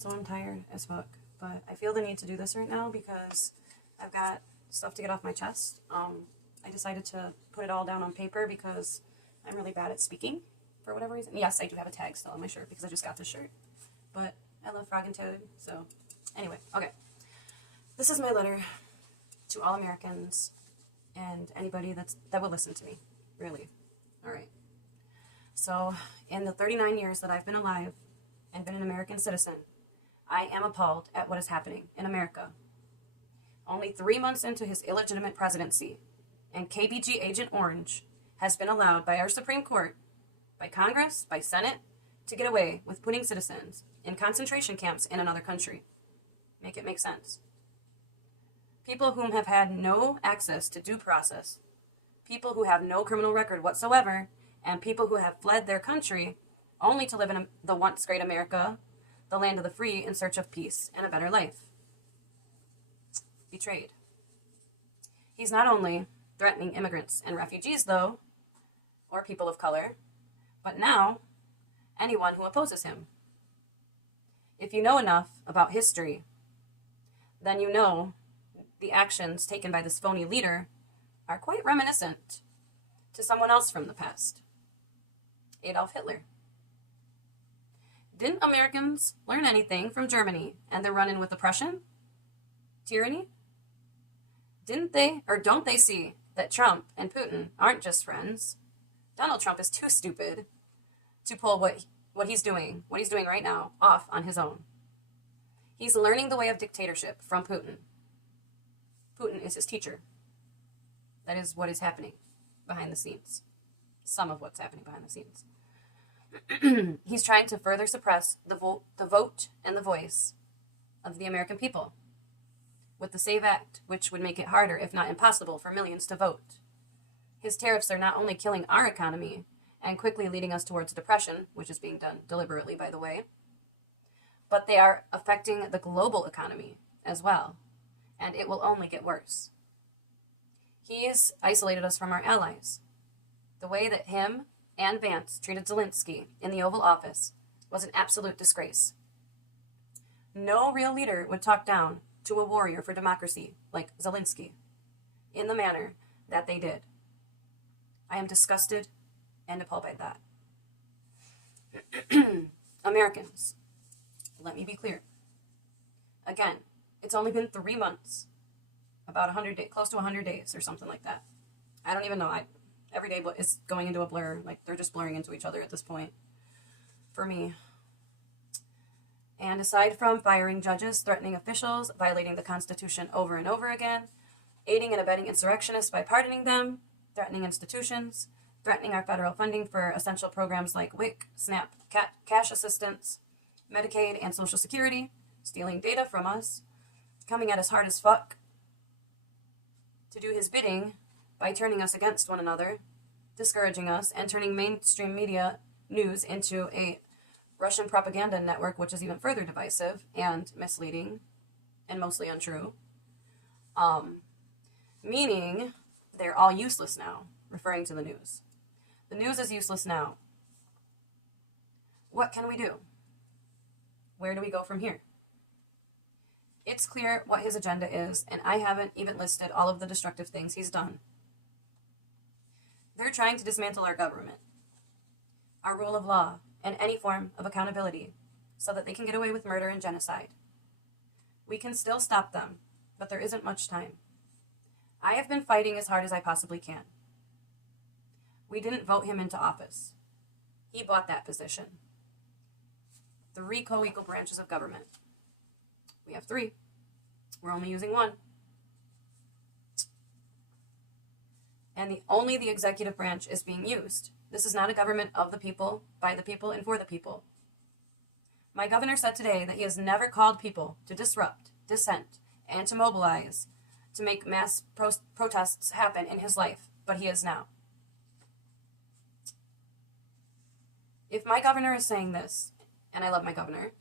So I'm tired as fuck. But I feel the need to do this right now because I've got stuff to get off my chest. I decided to put it all down on paper because I'm really bad at speaking for whatever reason. Yes, I do have a tag still on my shirt because I just got this shirt. But I love Frog and Toad, so anyway, okay. This is my letter to all Americans and anybody that will listen to me, really. All right. So, in the 39 years that I've been alive and been an American citizen, I am appalled at what is happening in America. Only 3 months into his illegitimate presidency, and KBG Agent Orange has been allowed by our Supreme Court, by Congress, by Senate, to get away with putting citizens in concentration camps in another country. Make it make sense. People whom have had no access to due process, people who have no criminal record whatsoever, and people who have fled their country only to live in the once great America, the land of the free, in search of peace and a better life. Betrayed. He's not only threatening immigrants and refugees, though, or people of color, but now anyone who opposes him. If you know enough about history, then you know the actions taken by this phony leader are quite reminiscent to someone else from the past. Adolf Hitler. Didn't Americans learn anything from Germany and their run-in with oppression? Tyranny? Didn't they, or don't they see that Trump and Putin aren't just friends? Donald Trump is too stupid to pull what he's doing right now, off on his own. He's learning the way of dictatorship from Putin. Putin is his teacher. That is what is happening behind the scenes. Some of what's happening behind the scenes. He's trying to further suppress the vote and the voice of the American people with the SAVE Act, which would make it harder, if not impossible, for millions to vote. His tariffs are not only killing our economy and quickly leading us towards depression, which is being done deliberately, by the way, but they are affecting the global economy as well, and it will only get worse. He's isolated us from our allies. The way that him and Vance treated Zelensky in the Oval Office was an absolute disgrace. No real leader would talk down to a warrior for democracy like Zelensky in the manner that they did. I am disgusted and appalled by that. Americans, let me be clear. Again, it's only been 3 months, about 100 days, close to 100 days or something like that. I don't even know. Every day is going into a blur. Like, they're just blurring into each other at this point for me. And aside from firing judges, threatening officials, violating the Constitution over and over again, aiding and abetting insurrectionists by pardoning them, threatening institutions, threatening our federal funding for essential programs like WIC, SNAP, cash assistance, Medicaid, and Social Security, stealing data from us, coming at us hard as fuck, to do his bidding by turning us against one another, discouraging us, and turning mainstream media news into a Russian propaganda network, which is even further divisive and misleading and mostly untrue. Meaning they're all useless now, referring to the news. The news is useless now. What can we do? Where do we go from here? It's clear what his agenda is, and I haven't even listed all of the destructive things he's done. They're trying to dismantle our government, our rule of law, and any form of accountability so that they can get away with murder and genocide. We can still stop them, but there isn't much time. I have been fighting as hard as I possibly can. We didn't vote him into office. He bought that position. 3 co-equal branches of government. We have 3. We're only using 1. And only the executive branch is being used. This is not a government of the people, by the people, and for the people. My governor said today that he has never called people to disrupt, dissent, and to mobilize to make mass protests happen in his life, but he is now. If my governor is saying this, and I love my governor,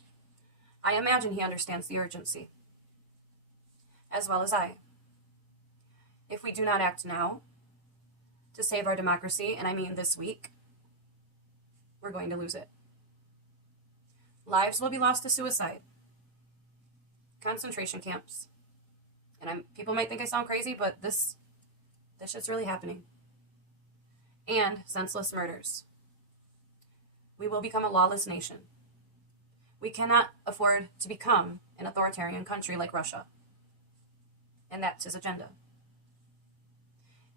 I imagine he understands the urgency, as well as I. If we do not act now to save our democracy, and I mean this week, we're going to lose it. Lives will be lost to suicide. concentration camps. And people might think I sound crazy, but this shit's really happening. And senseless murders. We will become a lawless nation. We cannot afford to become an authoritarian country like Russia. And that's his agenda.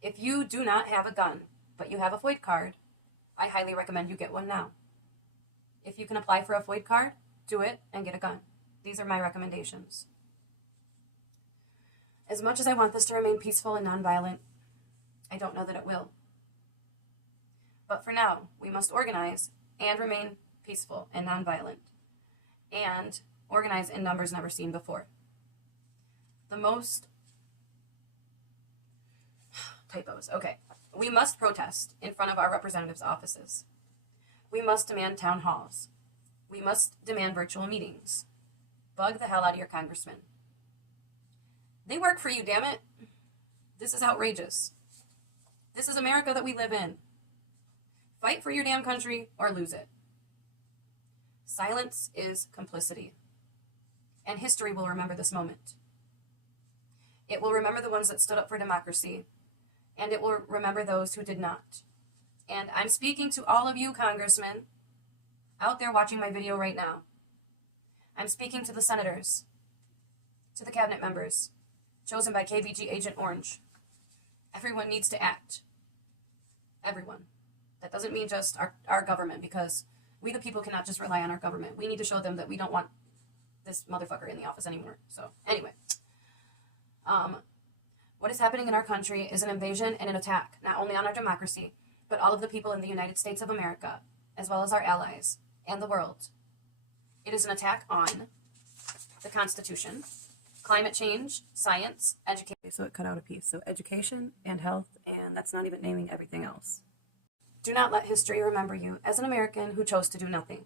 If you do not have a gun, but you have a FOID card, I highly recommend you get one now. If you can apply for a FOID card, do it and get a gun. These are my recommendations. As much as I want this to remain peaceful and nonviolent, I don't know that it will. But for now, we must organize and remain peaceful and nonviolent, and organize in numbers never seen before. The most typos. Okay. We must protest in front of our representatives' offices. We must demand town halls. We must demand virtual meetings. Bug the hell out of your congressman. They work for you, damn it. This is outrageous. This is America that we live in. Fight for your damn country or lose it. Silence is complicity. And history will remember this moment. It will remember the ones that stood up for democracy, and it will remember those who did not. And I'm speaking to all of you congressmen out there watching my video right now. I'm speaking to the senators, to the cabinet members, chosen by KVG Agent Orange. Everyone needs to act. Everyone. That doesn't mean just our government, because we the people cannot just rely on our government. We need to show them that we don't want this motherfucker in the office anymore. So, anyway. What is happening in our country is an invasion and an attack, not only on our democracy, but all of the people in the United States of America, as well as our allies and the world. It is an attack on the Constitution, climate change, science, education. So it cut out a piece. So education and health, and that's not even naming everything else. Do not let history remember you as an American who chose to do nothing.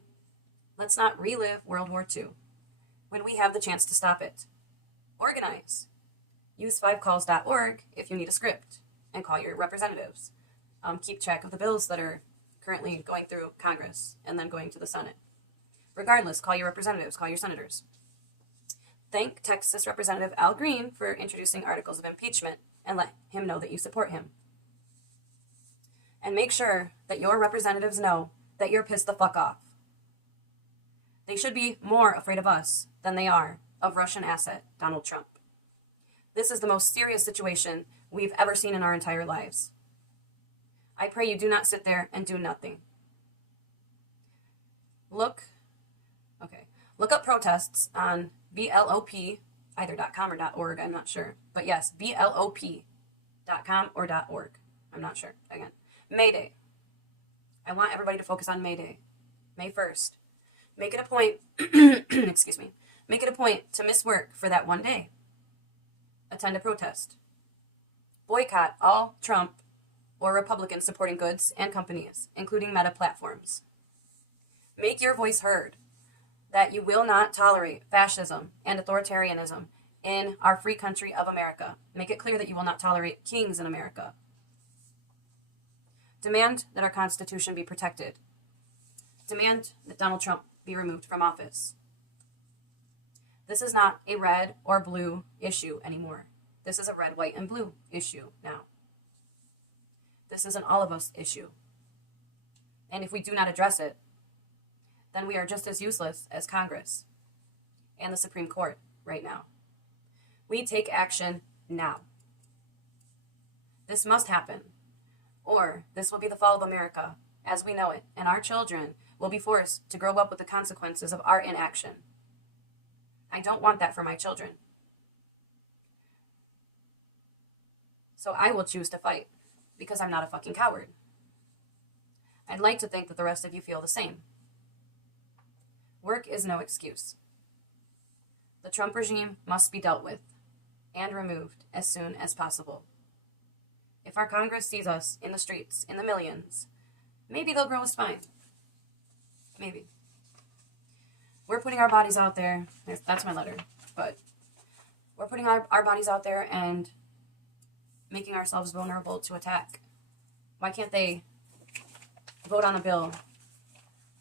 Let's not relive World War II when we have the chance to stop it. Organize. Use 5calls.org if you need a script, and call your representatives. Keep track of the bills that are currently going through Congress and then going to the Senate. Regardless, call your representatives, call your senators. Thank Texas Representative Al Green for introducing articles of impeachment, and let him know that you support him. And make sure that your representatives know that you're pissed the fuck off. They should be more afraid of us than they are of Russian asset Donald Trump. This is the most serious situation we've ever seen in our entire lives. I pray you do not sit there and do nothing. Look up protests on BLOP, either .com or .org, I'm not sure. But yes, BLOP.com or .org. I'm not sure. Again, Mayday. I want everybody to focus on Mayday. May 1st. Make it a point, excuse me, make it a point to miss work for that one day. Attend a protest. Boycott all Trump or Republican supporting goods and companies, including Meta platforms. Make your voice heard that you will not tolerate fascism and authoritarianism in our free country of America. Make it clear that you will not tolerate kings in America. Demand that our Constitution be protected. Demand that Donald Trump be removed from office. This is not a red or blue issue anymore. This is a red, white, and blue issue now. This is an all of us issue. And if we do not address it, then we are just as useless as Congress and the Supreme Court right now. We take action now. This must happen, or this will be the fall of America as we know it, and our children will be forced to grow up with the consequences of our inaction. I don't want that for my children. So I will choose to fight, because I'm not a fucking coward. I'd like to think that the rest of you feel the same. Work is no excuse. The Trump regime must be dealt with and removed as soon as possible. If our Congress sees us in the streets in the millions, maybe they'll grow a spine. Maybe. We're putting our bodies out there. That's my letter. But we're putting our bodies out there and making ourselves vulnerable to attack. Why can't they vote on a bill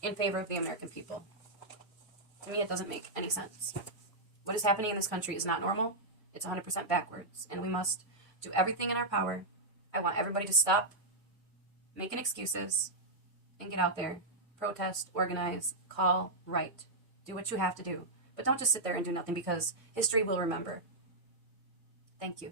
in favor of the American people? To me, it doesn't make any sense. What is happening in this country is not normal. It's 100% backwards, and we must do everything in our power. I want everybody to stop making excuses and get out there. Protest, organize, call, write. Do what you have to do. But don't just sit there and do nothing, because history will remember. Thank you.